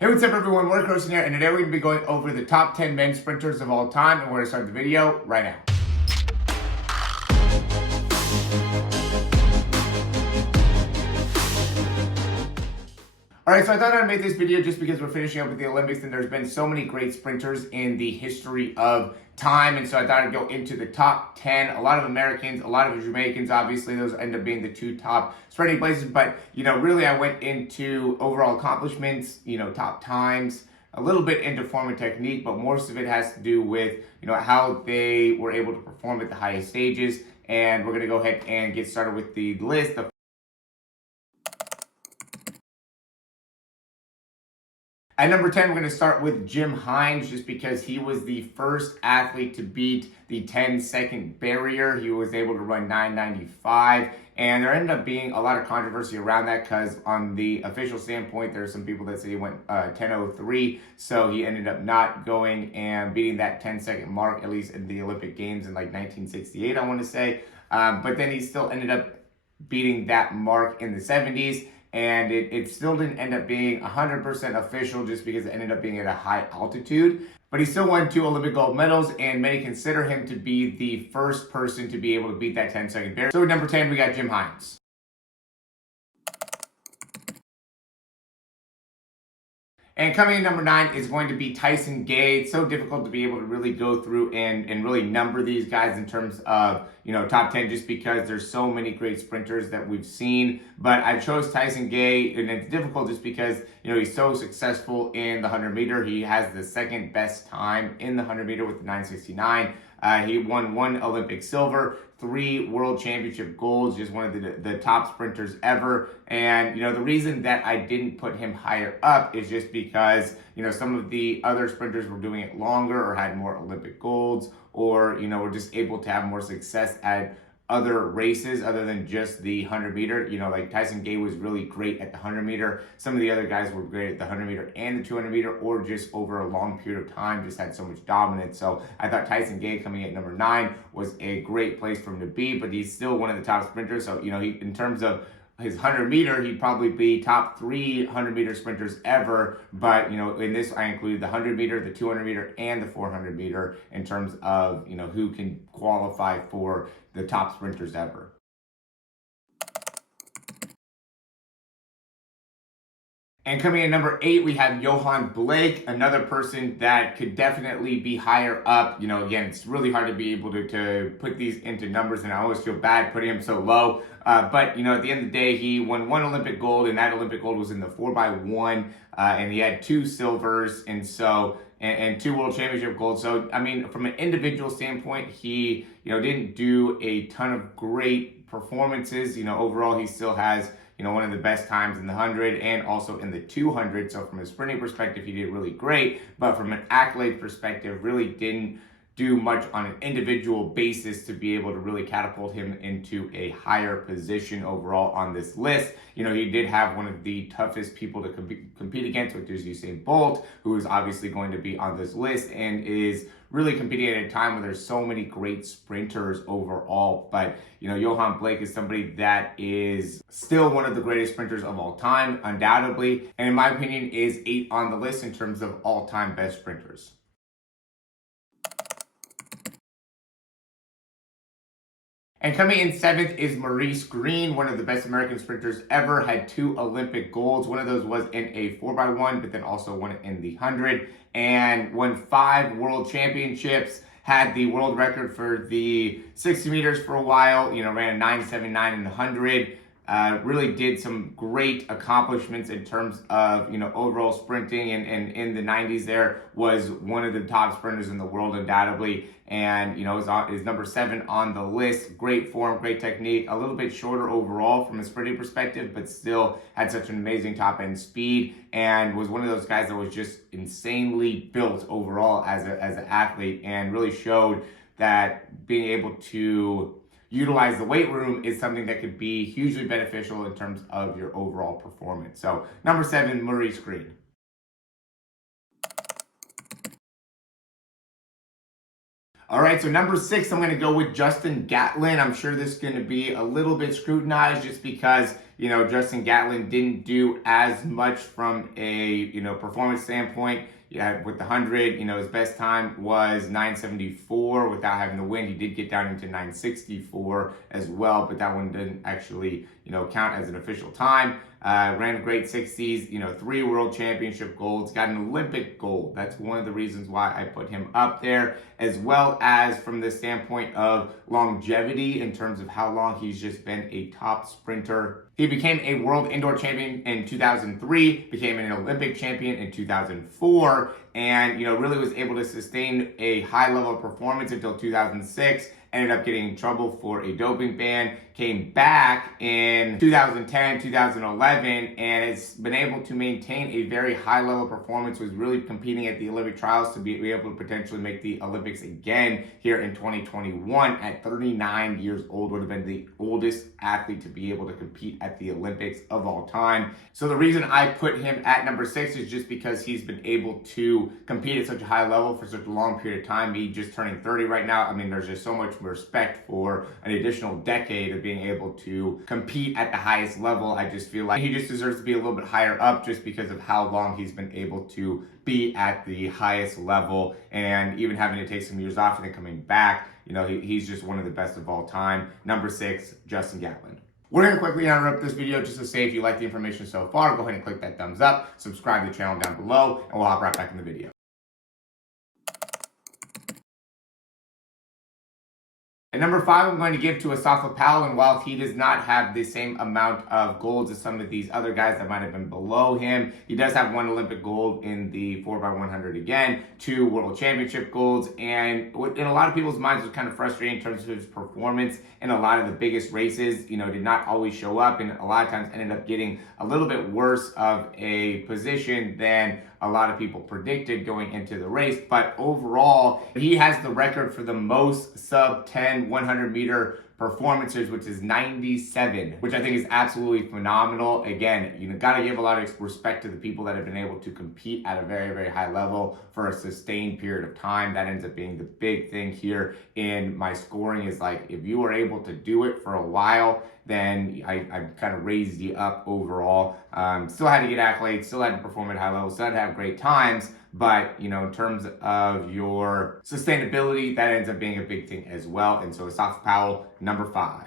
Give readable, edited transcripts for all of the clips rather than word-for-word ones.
Hey, what's up everyone, Morey Croson here, and today we're going to be going over the top 10 men's sprinters of all time, and we're going to start the video right now. Alright, so I thought I'd make this video just because we're finishing up with the Olympics and there's been so many great sprinters in the history of time, and so I thought I'd go into the top 10. A lot of Americans, a lot of Jamaicans, obviously those end up being the two top sprinting places, but really I went into overall accomplishments, top times, a little bit into form and technique, but most of it has to do with how they were able to perform at the highest stages. And we're going to go ahead and get started with the list. At number 10, we're going to start with Jim HINES, just because he was the first athlete to beat the 10-second barrier. He was able to run 9:95, and there ended up being a lot of controversy around that because on the official standpoint, there are some people that say he went 10:03, so he ended up not going and beating that 10-second mark, at least in the Olympic Games in like 1968, I want to say. But then he still ended up beating that mark in the 70s. And it still didn't end up being 100% official just because it ended up being at a high altitude. But he still won 2 Olympic gold medals, and many consider him to be the first person to be able to beat that 10-second barrier. So at number 10, we got Jim HINES. And coming in number 9 is going to be Tyson Gay. It's so difficult to be able to really go through and really number these guys in terms of, top 10, just because there's so many great sprinters that we've seen. But I chose Tyson Gay, and it's difficult just because, he's so successful in the 100 meter. He has the second best time in the 100 meter with the 9:69. He won 1 Olympic silver, 3 world championship golds, just one of the top sprinters ever. And, the reason that I didn't put him higher up is just because, some of the other sprinters were doing it longer or had more Olympic golds, or, were just able to have more success at other races other than just the 100 meter. Like Tyson Gay was really great at the 100 meter. Some of the other guys were great at the 100 meter and the 200 meter, or just over a long period of time just had so much dominance. So I thought Tyson Gay coming at number 9 was a great place for him to be, but he's still one of the top sprinters. So, he, in terms of his 100 meter, he'd probably be top 3 100 meter sprinters ever. But, in this, I included the 100 meter, the 200 meter, and the 400 meter in terms of, who can qualify for the top sprinters ever. And coming in number 8, we have Yohan Blake, another person that could definitely be higher up. Again, it's really hard to be able to put these into numbers, and I always feel bad putting him so low. But, at the end of the day, he won 1 Olympic gold, and that Olympic gold was in the 4x1, and he had 2 silvers, and 2 world championship golds. So, I mean, from an individual standpoint, he, didn't do a ton of great performances. Overall, he still has one of the best times in the 100 and also in the 200. So from a sprinting perspective, he did really great. But from an accolade perspective, really didn't do much on an individual basis to be able to really catapult him into a higher position overall on this list. He did have one of the toughest people to compete against, which is USAIN Bolt, who is obviously going to be on this list and is really competing at a time where there's so many great sprinters overall. But, Yohan Blake is somebody that is still one of the greatest sprinters of all time, undoubtedly. And in my opinion, is 8 on the list in terms of all-time best sprinters. And coming in 7th is Maurice Greene, one of the best American sprinters ever, had 2 Olympic golds. One of those was in a 4x1, but then also one in the 100, and won 5 world championships, had the world record for the 60 meters for a while, ran a 9:79 in the 100. Really did some great accomplishments in terms of, overall sprinting, and in the 90s there was one of the top sprinters in the world, undoubtedly, and, is number 7 on the list. Great form, great technique, a little bit shorter overall from a sprinting perspective, but still had such an amazing top end speed, and was one of those guys that was just insanely built overall as an athlete, and really showed that being able to utilize the weight room is something that could be hugely beneficial in terms of your overall performance. So number 7, Maurice Greene. All right, so number 6, I'm going to go with Justin Gatlin. I'm sure this is going to be a little bit scrutinized just because, Justin Gatlin didn't do as much from a, performance standpoint. Yeah, with the 100, his best time was 974 without having to win. He did get down into 964 as well, but that one didn't actually, count as an official time. Ran a great 60s, 3 world championship golds, got an Olympic gold. That's one of the reasons why I put him up there, as well as from the standpoint of longevity in terms of how long he's just been a top sprinter. He became a world indoor champion in 2003, became an Olympic champion in 2004, and really was able to sustain a high level of performance until 2006. Ended up getting in trouble for a doping ban, came back in 2010, 2011, and has been able to maintain a very high level of performance, was really competing at the Olympic trials to be able to potentially make the Olympics again here in 2021 at 39 years old, would have been the oldest athlete to be able to compete at the Olympics of all time. So the reason I put him at number 6 is just because he's been able to compete at such a high level for such a long period of time. Me just turning 30 right now, I mean, there's just so much respect for an additional decade of being able to compete at the highest level. I just feel like he just deserves to be a little bit higher up just because of how long he's been able to be at the highest level, and even having to take some years off and then coming back, he's just one of the best of all time. Number 6, Justin Gatlin. We're going to quickly interrupt this video just to say if you like the information so far, go ahead and click that thumbs up, subscribe to the channel down below, and we'll hop right back in the video. At number 5, I'm going to give to ASAFA Powell, and while he does not have the same amount of golds as some of these other guys that might have been below him, he does have 1 Olympic gold in the 4x100 again, 2 World Championship golds, and in a lot of people's minds was kind of frustrating in terms of his performance in a lot of the biggest races, did not always show up, and a lot of times ended up getting a little bit worse of a position than a lot of people predicted going into the race. But overall, he has the record for the most sub 10 100 meter performances, which is 97, which I think is absolutely phenomenal. Again, gotta give a lot of respect to the people that have been able to compete at a very, very high level for a sustained period of time. That ends up being the big thing here in my scoring, is like, if you were able to do it for a while, then I kind of raised you up overall. Still had to get accolades, still had to perform at high levels, still had to have great times, but in terms of your sustainability, that ends up being a big thing as well. And so ASAFA Powell, number 5.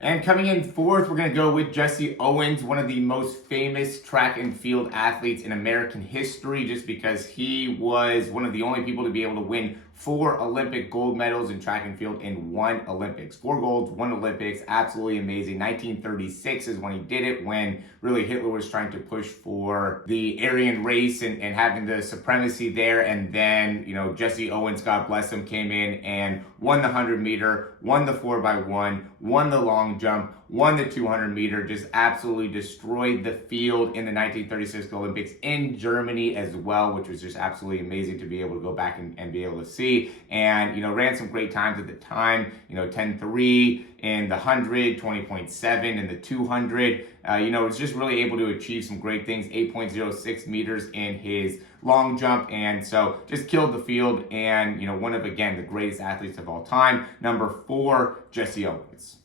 And coming in 4th, we're going to go with Jesse Owens, one of the most famous track and field athletes in American history, just because he was one of the only people to be able to win 4 Olympic gold medals in track and field in 1 Olympics. 4 golds, 1 Olympics, absolutely amazing. 1936 is when he did it, when really Hitler was trying to push for the Aryan race and having the supremacy there. And then, Jesse Owens, God bless him, came in and won the 100 meter, won the 4x1, won the long jump, won the 200 meter, just absolutely destroyed the field in the 1936 Olympics in Germany as well, which was just absolutely amazing to be able to go back and be able to see. And, ran some great times at the time, 10.3 in the 100, 20.7 in the 200. Was just really able to achieve some great things, 8.06 meters in his long jump, and so just killed the field, and, one of, again, the greatest athletes of all time. Number 4, Jesse Owens.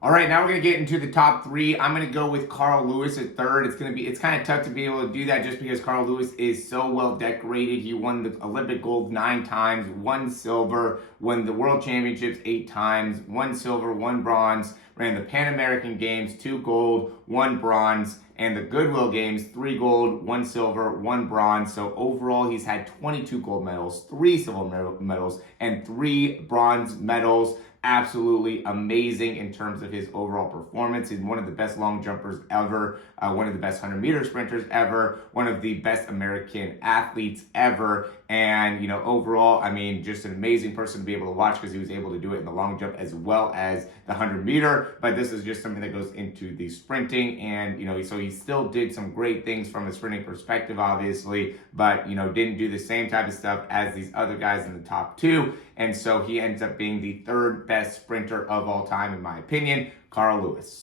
All right, now we're going to get into the top 3. I'm going to go with Carl Lewis at 3rd. It's kind of tough to be able to do that just because Carl Lewis is so well decorated. He won the Olympic gold 9 times, 1 silver, won the World Championships 8 times, 1 silver, 1 bronze, ran the Pan American Games, 2 gold, 1 bronze, and the Goodwill Games, 3 gold, 1 silver, 1 bronze. So overall, he's had 22 gold medals, 3 silver medals, and 3 bronze medals. Absolutely amazing in terms of his overall performance. He's one of the best long jumpers ever, one of the best 100-meter sprinters ever, one of the best American athletes ever. And, overall, I mean, just an amazing person to be able to watch because he was able to do it in the long jump as well as the 100-meter. But this is just something that goes into the sprinting. And, so he still did some great things from a sprinting perspective, obviously, but, didn't do the same type of stuff as these other guys in the top 2. And so he ends up being the 3rd best sprinter of all time, in my opinion, Carl Lewis.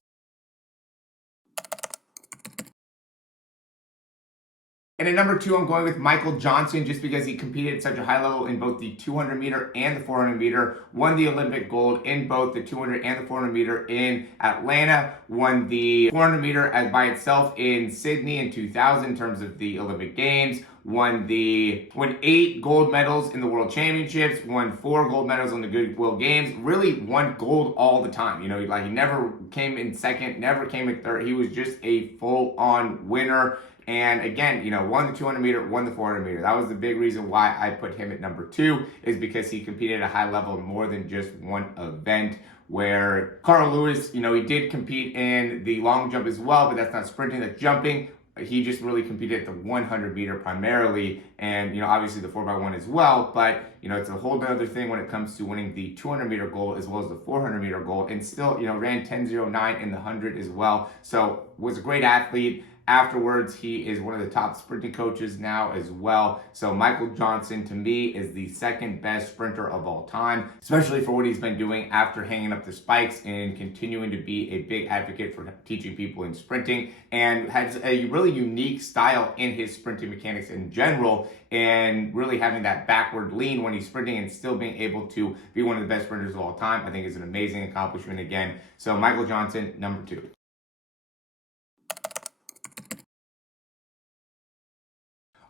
And at number 2, I'm going with Michael Johnson just because he competed at such a high level in both the 200 meter and the 400 meter, won the Olympic gold in both the 200 and the 400 meter in Atlanta, won the 400 meter by itself in Sydney in 2000 in terms of the Olympic Games, won 8 gold medals in the World Championships, won 4 gold medals on the Goodwill Games, really won gold all the time. You know, like he never came in second, never came in third. He was just a full-on winner. And again, you know, won the 200 meter, won the 400 meter. That was the big reason why I put him at number 2, is because he competed at a high level in more than just one event. Where Carl Lewis, you know, he did compete in the long jump as well, but that's not sprinting, that's jumping. He just really competed at the 100 meter primarily, and, you know, obviously the 4x1 as well, but, you know, it's a whole other thing when it comes to winning the 200 meter gold as well as the 400 meter gold, and still, you know, ran 10:09 in the 100 as well. So was a great athlete. Afterwards, he is one of the top sprinting coaches now as well. So Michael Johnson, to me, is the second best sprinter of all time, especially for what he's been doing after hanging up the spikes and continuing to be a big advocate for teaching people in sprinting, and has a really unique style in his sprinting mechanics in general, and really having that backward lean when he's sprinting and still being able to be one of the best sprinters of all time, I think is an amazing accomplishment again. So Michael Johnson, number 2.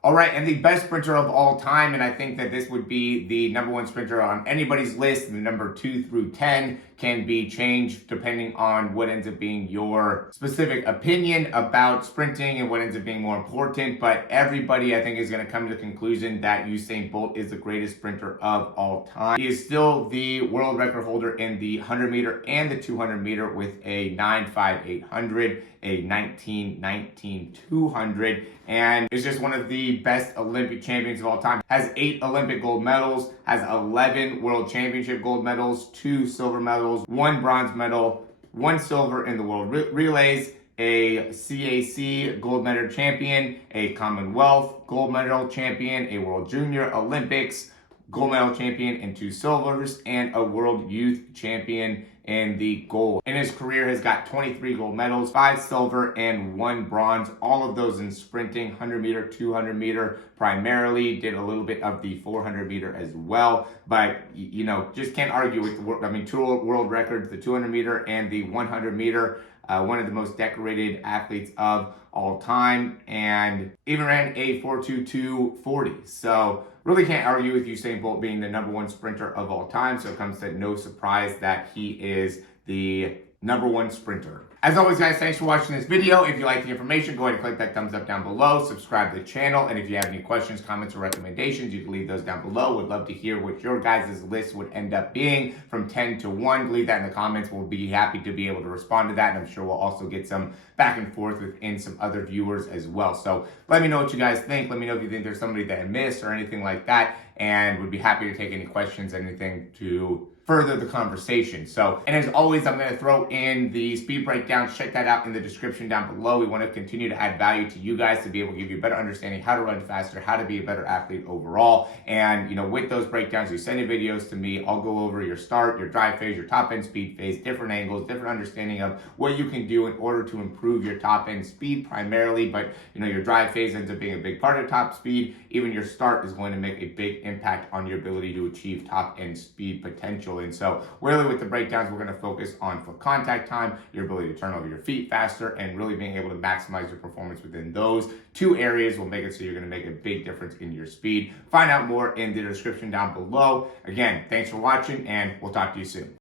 All right, and the best sprinter of all time, and I think that this would be the number 1 sprinter on anybody's list. The number 2 through 10 can be changed depending on what ends up being your specific opinion about sprinting and what ends up being more important. But everybody, I think, is going to come to the conclusion that Usain Bolt is the greatest sprinter of all time. He is still the world record holder in the 100 meter and the 200 meter with a 9.5800, a 19.19 200, and is just one of the best Olympic champions of all time. Has 8 Olympic gold medals, has 11 World Championship gold medals, 2 silver medals, 1 bronze medal, 1 silver in the World Relays, a CAC gold medal champion, a Commonwealth gold medal champion, a World Junior Olympics gold medal champion and 2 silvers, and a World Youth champion in the gold. In his career, has got 23 gold medals, 5 silver, and 1 bronze. All of those in sprinting, 100 meter, 200 meter primarily. Did a little bit of the 400 meter as well. But, you know, just can't argue with the world. I mean, 2 world records, the 200 meter and the 100 meter. One of the most decorated athletes of all time, and even ran a 4.22.40. So really can't argue with Usain Bolt being the number 1 sprinter of all time. So it comes to no surprise that he is the number 1 sprinter. As always, guys, thanks for watching this video. If you like the information, go ahead and click that thumbs up down below. Subscribe to the channel. And if you have any questions, comments, or recommendations, you can leave those down below. Would love to hear what your guys' list would end up being from 10 to 1. Leave that in the comments. We'll be happy to be able to respond to that. And I'm sure we'll also get some back and forth within some other viewers as well. So let me know what you guys think. Let me know if you think there's somebody that I missed or anything like that. And would be happy to take any questions, anything to further the conversation. So, and as always, I'm going to throw in the speed breakdowns. Check that out in the description down below. We want to continue to add value to you guys to be able to give you a better understanding how to run faster, how to be a better athlete overall. And, you know, with those breakdowns, you send your videos to me. I'll go over your start, your drive phase, your top end speed phase, different angles, different understanding of what you can do in order to improve your top end speed primarily. But, you know, your drive phase ends up being a big part of top speed. Even your start is going to make a big impact on your ability to achieve top end speed potential. And so really with the breakdowns, we're going to focus on foot contact time, your ability to turn over your feet faster, and really being able to maximize your performance within those 2 areas will make it so you're going to make a big difference in your speed. Find out more in the description down below. Again, thanks for watching, and we'll talk to you soon.